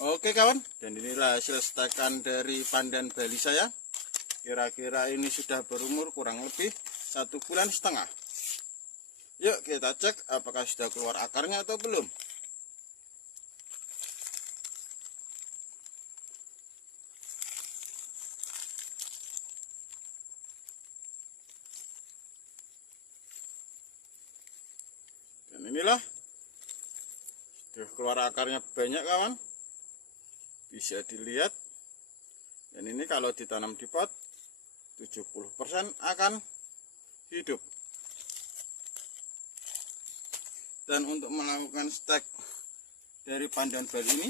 Oke kawan, dan inilah hasil stekan dari pandan Bali saya. Kira-kira ini sudah berumur kurang lebih 1,5 bulan. Yuk kita cek apakah sudah keluar akarnya atau belum. Dan inilah sudah keluar akarnya banyak kawan, bisa dilihat. Dan ini kalau ditanam di pot 70% akan hidup. Dan untuk melakukan stek dari pandan Bali ini,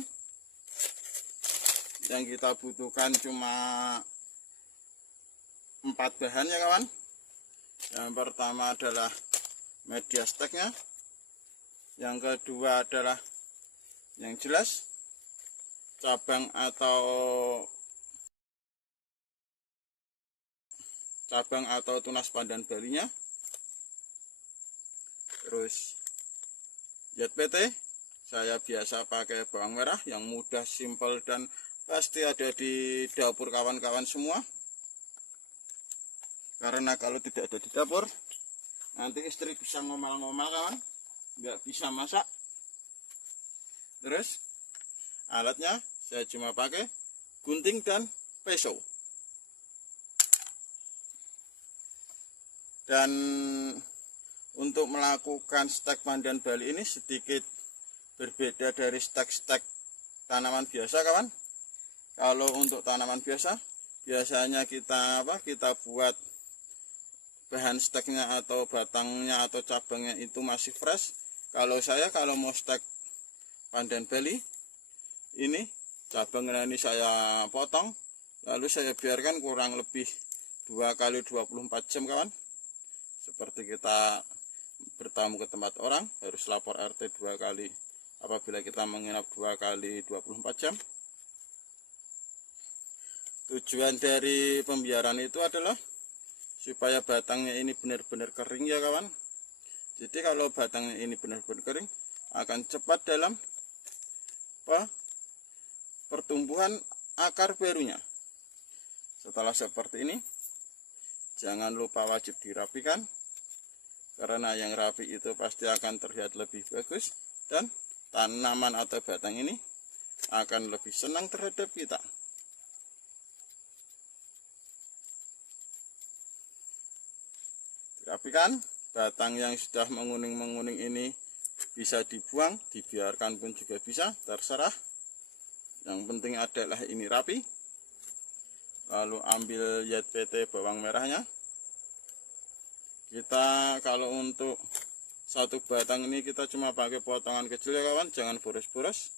yang kita butuhkan cuma 4 bahan ya kawan. Yang pertama adalah media steknya, yang kedua adalah yang jelas cabang atau tunas pandan Balinya, terus ZPT. Saya biasa pakai bawang merah yang mudah, simpel, dan pasti ada di dapur kawan-kawan semua. Karena kalau tidak ada di dapur, nanti istri bisa ngomel-ngomel kawan, nggak bisa masak. Terus alatnya saya cuma pakai gunting dan pisau. Dan untuk melakukan stek pandan Bali ini sedikit berbeda dari stek-stek tanaman biasa kawan. Kalau untuk tanaman biasa, biasanya kita buat bahan steknya atau batangnya atau cabangnya itu masih fresh. Kalau mau stek pandan Bali ini, cabangnya ini saya potong, lalu saya biarkan kurang lebih 2 kali 24 jam kawan. Seperti kita bertamu ke tempat orang, harus lapor RT 2 kali apabila kita menginap 2 kali 24 jam. Tujuan dari pembiaran itu adalah supaya batangnya ini benar-benar kering ya kawan. Jadi kalau batangnya ini benar-benar kering, akan cepat dalam pertumbuhan akar barunya. Setelah seperti ini, jangan lupa wajib dirapikan, karena yang rapi itu pasti akan terlihat lebih bagus dan tanaman atau batang ini akan lebih senang terhadap kita. Dirapikan, batang yang sudah menguning-menguning ini bisa dibuang, dibiarkan pun juga bisa, terserah. Yang penting adalah ini rapi. Lalu ambil ZPT bawang merahnya. Kita kalau untuk satu batang ini kita cuma pakai potongan kecil ya kawan, jangan boros-boros.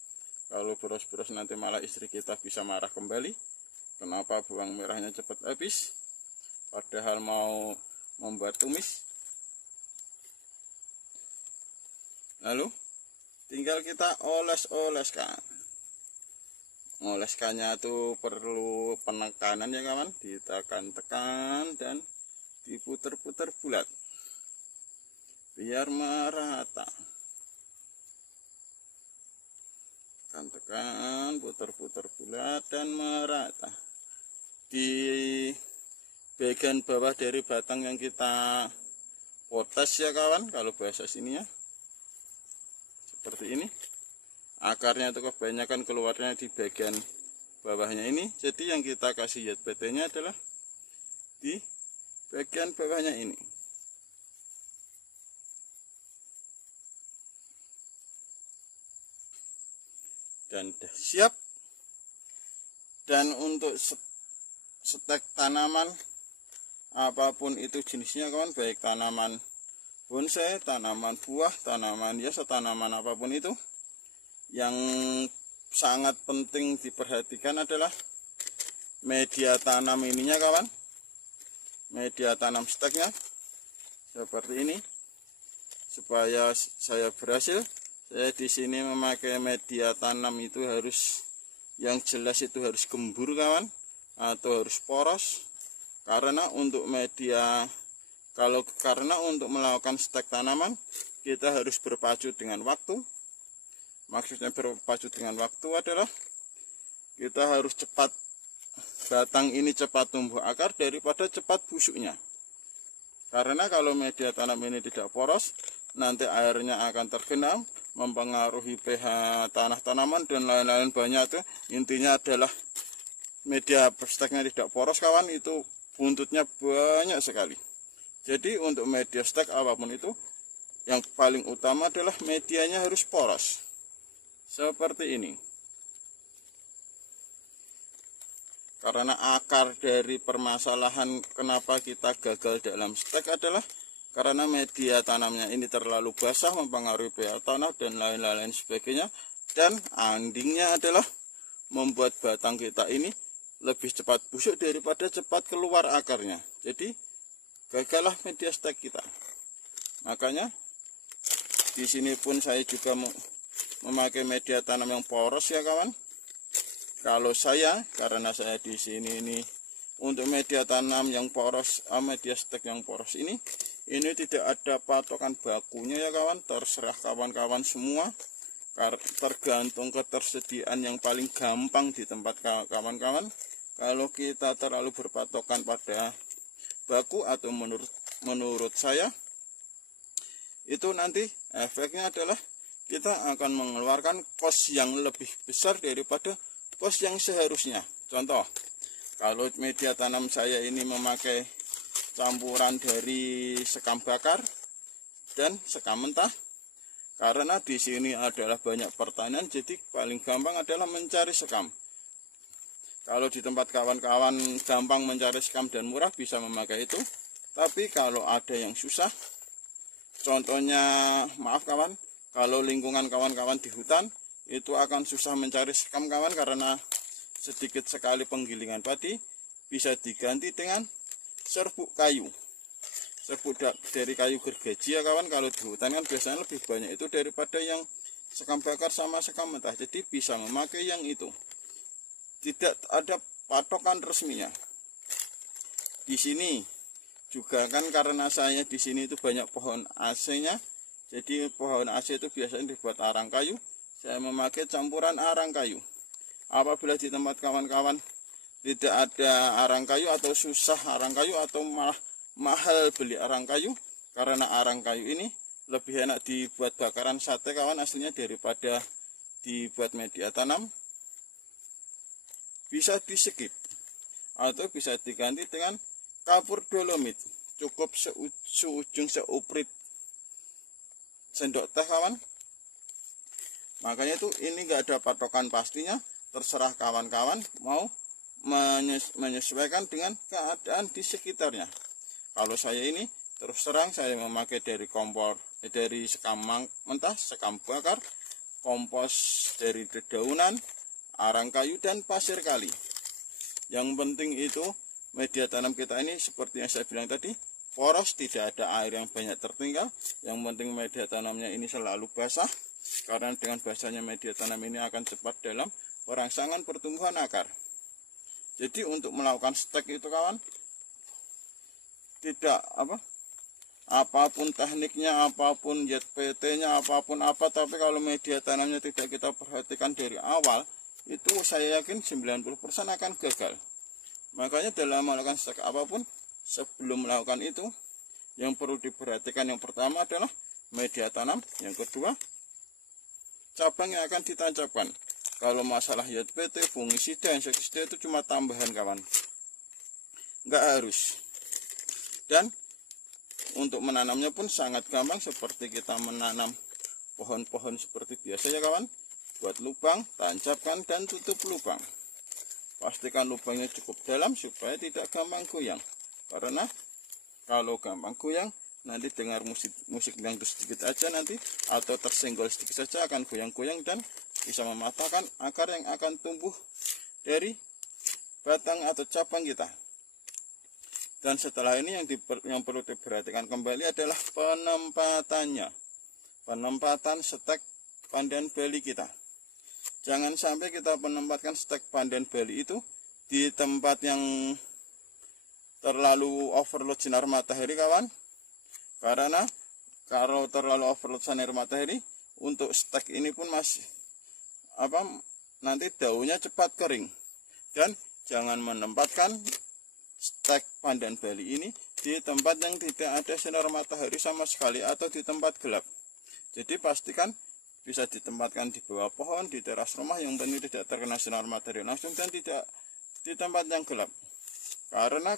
Kalau boros-boros nanti malah istri kita bisa marah kembali. Kenapa bawang merahnya cepat habis, padahal mau membuat tumis. Lalu tinggal kita oles-oleskan. Oleskannya itu perlu penekanan ya kawan, ditekan-tekan dan diputer-puter bulat biar merata. Tekan-tekan, puter-puter bulat dan merata. Di bagian bawah dari batang yang kita potes ya kawan, kalau bahasa sini ya, seperti ini. Akarnya itu kebanyakan keluarnya di bagian bawahnya ini. Jadi yang kita kasih ZPT nya adalah di bagian bawahnya ini. Dan sudah siap. Dan untuk stek tanaman apapun itu jenisnya kawan, baik tanaman bonsai, tanaman buah, tanaman hias, tanaman apapun itu, yang sangat penting diperhatikan adalah media tanam ininya kawan. Media tanam steknya seperti ini. Supaya saya berhasil, saya di sini memakai media tanam itu harus yang jelas, itu harus gembur kawan, atau harus poros. Karena untuk untuk melakukan stek tanaman kita harus berpacu dengan waktu. Maksudnya berpacu dengan waktu adalah kita harus cepat, batang ini cepat tumbuh akar daripada cepat busuknya. Karena kalau media tanam ini tidak poros, nanti airnya akan tergenang, mempengaruhi pH tanah tanaman dan lain-lain banyak tuh. Intinya adalah media steknya tidak poros kawan, itu buntutnya banyak sekali. Jadi untuk media stek apapun itu, yang paling utama adalah medianya harus poros. Seperti ini. Karena akar dari permasalahan kenapa kita gagal dalam stek adalah karena media tanamnya ini terlalu basah, mempengaruhi pH tanah dan lain-lain sebagainya. Dan endingnya adalah membuat batang kita ini lebih cepat busuk daripada cepat keluar akarnya. Jadi gagallah media stek kita. Makanya di sini pun saya juga memakai media tanam yang poros ya kawan. Kalau saya, karena saya di sini ini untuk media tanam yang poros, media stek yang poros ini tidak ada patokan bakunya ya kawan. Terserah kawan-kawan semua, tergantung ketersediaan yang paling gampang di tempat kawan-kawan. Kalau kita terlalu berpatokan pada baku atau menurut saya, itu nanti efeknya adalah kita akan mengeluarkan kos yang lebih besar daripada kos yang seharusnya. Contoh, kalau media tanam saya ini memakai campuran dari sekam bakar dan sekam mentah, karena di sini adalah banyak pertanian, jadi paling gampang adalah mencari sekam. Kalau di tempat kawan-kawan gampang mencari sekam dan murah, bisa memakai itu. Tapi kalau ada yang susah, contohnya, maaf kawan, kalau lingkungan kawan-kawan di hutan, itu akan susah mencari sekam kawan, karena sedikit sekali penggilingan padi bisa diganti dengan serbuk kayu. Serbuk dari kayu gergaji ya kawan. Kalau di hutan kan biasanya lebih banyak itu daripada yang sekam bakar sama sekam mentah. Jadi bisa memakai yang itu. Tidak ada patokan resminya. Di sini juga kan karena saya di sini itu banyak pohon AC-nya. Jadi pohon AC itu biasanya dibuat arang kayu. Saya memakai campuran arang kayu. Apabila di tempat kawan-kawan tidak ada arang kayu atau susah arang kayu atau malah mahal beli arang kayu, karena arang kayu ini lebih enak dibuat bakaran sate kawan aslinya daripada dibuat media tanam, bisa di skip atau bisa diganti dengan kapur dolomit. Cukup seujung seuprit sendok teh kawan. Makanya itu ini enggak ada patokan pastinya, terserah kawan-kawan mau menyesuaikan dengan keadaan di sekitarnya. Kalau saya ini terus terang saya memakai dari kompor, dari sekam mentah, sekam bakar, kompos dari dedaunan, arang kayu dan pasir kali. Yang penting itu media tanam kita ini seperti yang saya bilang tadi, poros, tidak ada air yang banyak tertinggal. Yang penting media tanamnya ini selalu basah, karena dengan basahnya media tanam ini akan cepat dalam perangsangan pertumbuhan akar. Jadi untuk melakukan stek itu kawan, tidak apapun tekniknya, apapun ZPT-nya, apapun apa, tapi kalau media tanamnya tidak kita perhatikan dari awal, itu saya yakin 90% akan gagal. Makanya dalam melakukan stek apapun, sebelum melakukan itu, yang perlu diperhatikan yang pertama adalah media tanam, yang kedua cabang yang akan ditancapkan. Kalau masalah ZPT, fungisida, insektisida itu cuma tambahan kawan, nggak harus. Dan untuk menanamnya pun sangat gampang, seperti kita menanam pohon-pohon seperti biasa ya kawan. Buat lubang, tancapkan dan tutup lubang. Pastikan lubangnya cukup dalam supaya tidak gampang goyang. Karena kalau gampang goyang, nanti dengar musik yang sedikit aja nanti, atau tersenggol sedikit saja akan goyang-goyang dan bisa mematahkan akar yang akan tumbuh dari batang atau cabang kita. Dan setelah ini yang perlu diperhatikan kembali adalah penempatannya. Penempatan stek pandan bali kita. Jangan sampai kita menempatkan stek pandan bali itu di tempat yang terlalu overload sinar matahari kawan. Karena kalau terlalu overload sinar matahari, untuk stek ini pun masih nanti daunnya cepat kering. Dan jangan menempatkan stek pandan Bali ini di tempat yang tidak ada sinar matahari sama sekali atau di tempat gelap. Jadi pastikan bisa ditempatkan di bawah pohon, di teras rumah, yang penting tidak terkena sinar matahari langsung dan tidak di tempat yang gelap. Karena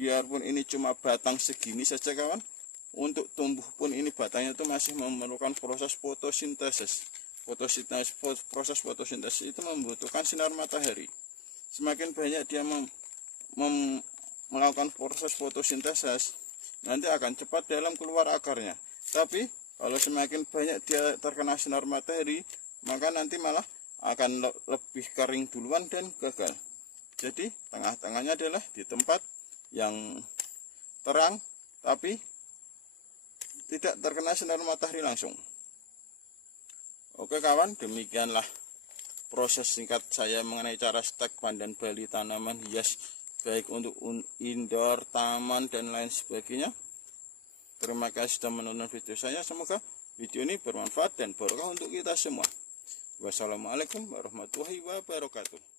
biarpun ini cuma batang segini saja kawan, untuk tumbuh pun ini batangnya itu masih memerlukan proses fotosintesis. Proses fotosintesis itu membutuhkan sinar matahari. Semakin banyak dia melakukan proses fotosintesis, nanti akan cepat dalam keluar akarnya. Tapi kalau semakin banyak dia terkena sinar matahari, maka nanti malah akan lebih kering duluan dan gagal. Jadi tengah-tengahnya adalah di tempat yang terang tapi tidak terkena sinar matahari langsung. Oke kawan, demikianlah proses singkat saya mengenai cara stek pandan Bali tanaman hias baik untuk indoor, taman dan lain sebagainya. Terima kasih sudah menonton video saya. Semoga video ini bermanfaat dan barokah untuk kita semua. Wassalamualaikum warahmatullahi wabarakatuh.